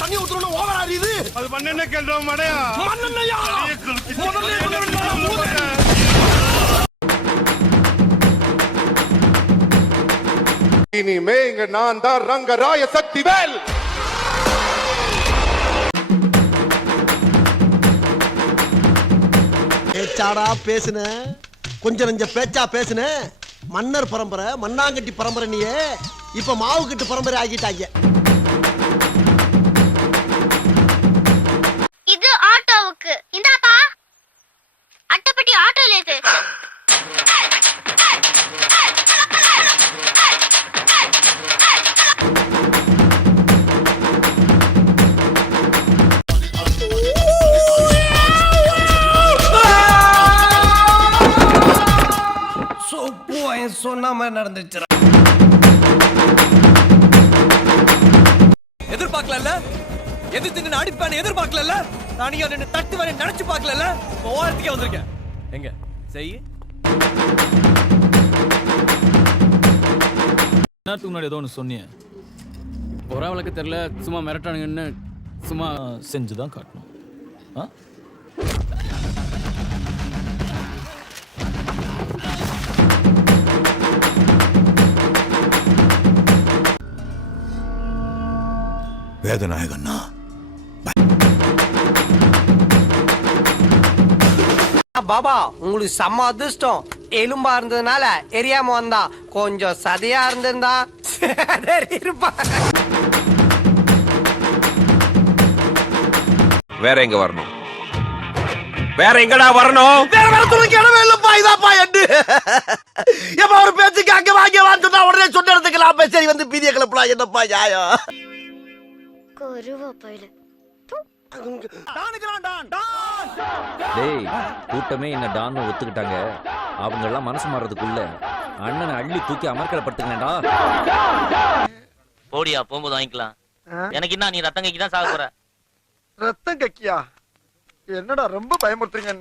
தண்ணி ஊத்துறோம் ஓவர் ஆறிது. அது மண்ணெண்ண கேள்றோம் மடையா. மண்ணெண்ணயா? இனிமே இங்க நான் தான் ரங்கராய சக்திவேல். பேச்சாடா பேசுன, கொஞ்சம் நெஞ்ச பேச்சா பேசுன. மன்னர் பரம்பரை, மண்ணாங்கட்டி பரம்பரை, நீயே இப்ப மாவு கட்டு பரம்பரை ஆகிட்டாங்க. இது ஆட்டோவுக்கு. இந்தாப்பா அட்டைப்பட்டி ஆட்டோல இருக்கு. சொன்ன மாதிரி நடந்துச்சு. எதிர்பார்க்கல, எதிர்த்து நின்று அடிப்பான எதிர்பார்க்கல, நானியா நின்று தட்டு வரை நினைச்சு பார்க்கல. ஓரத்துக்கே வந்திருக்கேன். எங்க செய் நேரத்துக்கு முன்னாடி ஏதோ ஒன்று சொன்னீங்க. ஒரு அவளுக்கு தெரியல, சும்மா மிரட்டானுங்கன்னு சும்மா செஞ்சுதான் காட்டணும். வேதநாயகண்ணா, பாபா உங்களுக்கு செம்ம அதிர்ஷ்டம். எலும்பா இருந்ததுனால எரியாம வந்தா, கொஞ்சம் சதையா இருந்திருந்தா இருப்பா. வேற எங்க வரணும்? வேற எங்கடா வரணும்? வேற வரத்துக்கு இடமே இல்லப்பா. இதாப்பா எட்டு எப்ப ஒரு பேச்சுக்கு அங்க வாங்க வான்னு உடனே சொன்ன இடத்துக்கலாம். சரி வந்து பீதிய கிளப்பலாம். என்னப்பா நியாயம்? கூட்டமே என்ன டான்னு ஒத்துக்கிட்டாங்க. அவங்க எல்லாம் மனசு மாறதுக்குள்ள அண்ணனை அள்ளி தூக்கி அமர்க்கலப்படுத்துங்கடா. போடியா, போகும்போது வாங்கிக்கலாம். எனக்கு என்ன, நீ ரத்தம் கக்கி தான் சாக போற. ரத்தம் கக்கியா? என்னடா ரொம்ப பயமுறுத்துறீங்க.